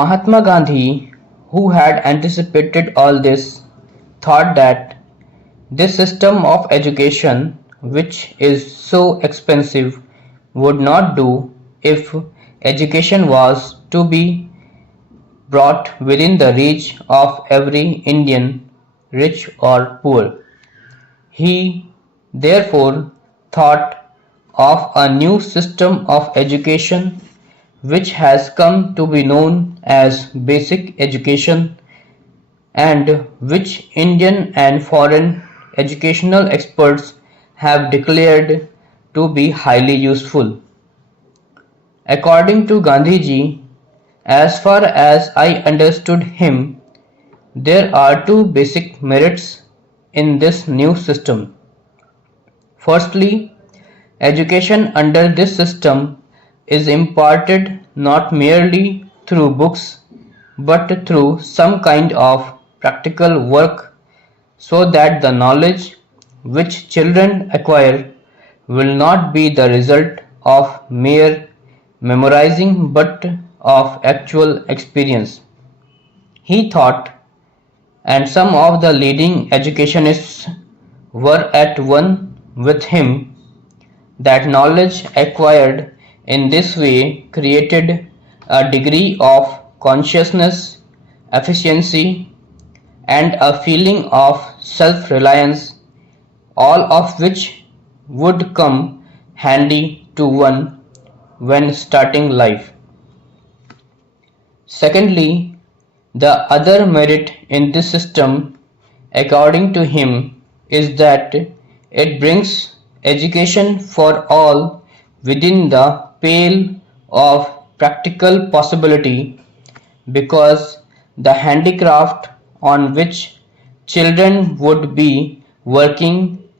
Mahatma Gandhi, who had anticipated all this, thought that this system of education, which is so expensive, would not do if education was to be brought within the reach of every Indian, rich or poor. He therefore thought of a new system of education which has come to be known as basic education and which Indian and foreign educational experts have declared to be highly useful. According to Gandhiji, as far as I understood him, there are two basic merits in this new system. Firstly, education under this system is imparted not merely through books but through some kind of practical work so that the knowledge which children acquire will not be the result of mere memorizing but of actual experience. He thought, and some of the leading educationists were at one with him, that knowledge acquired in this way created a degree of consciousness, efficiency, and a feeling of self-reliance, all of which would come handy to one when starting life. Secondly, the other merit in this system, according to him, is that it brings education for all within the pale of practical possibility because the handicraft on which children would be working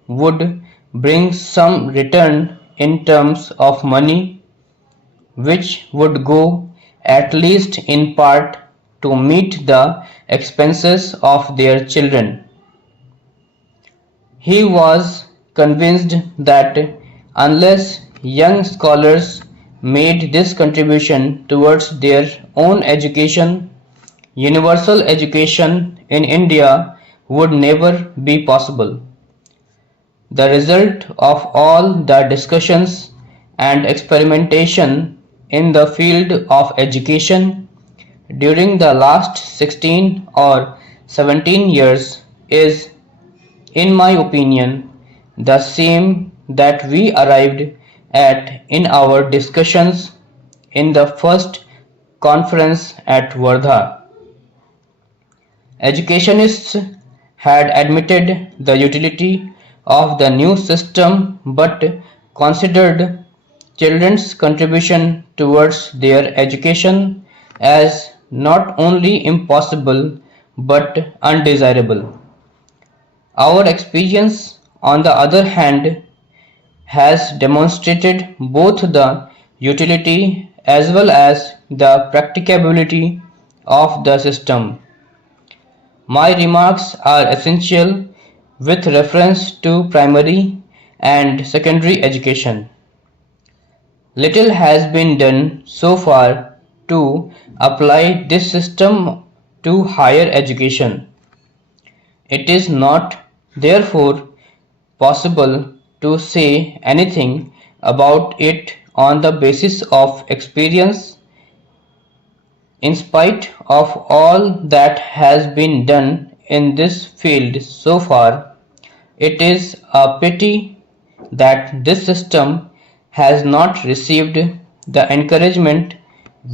would bring some return in terms of money, which would go, at least in part, to meet the expenses of their children. He was convinced that unless young scholars made this contribution towards their own education, universal education in India would never be possible. The result of all the discussions and experimentation in the field of education during the last 16 or 17 years is, in my opinion, the same that we arrived at in our discussions in the first conference at Wardha. Educationists had admitted the utility of the new system but considered children's contribution towards their education as not only impossible but undesirable. Our experience, on the other hand, has demonstrated both the utility as well as the practicability of the system. My remarks are essential with reference to primary and secondary education. Little has been done so far to apply this system to higher education. It is not, therefore, possible to say anything about it on the basis of experience. In spite of all that has been done in this field so far, it is a pity that this system has not received the encouragement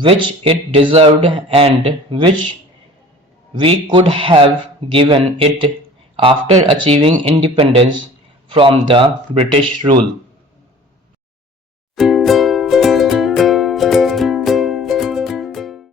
which it deserved and which we could have given it after achieving independence from the British rule.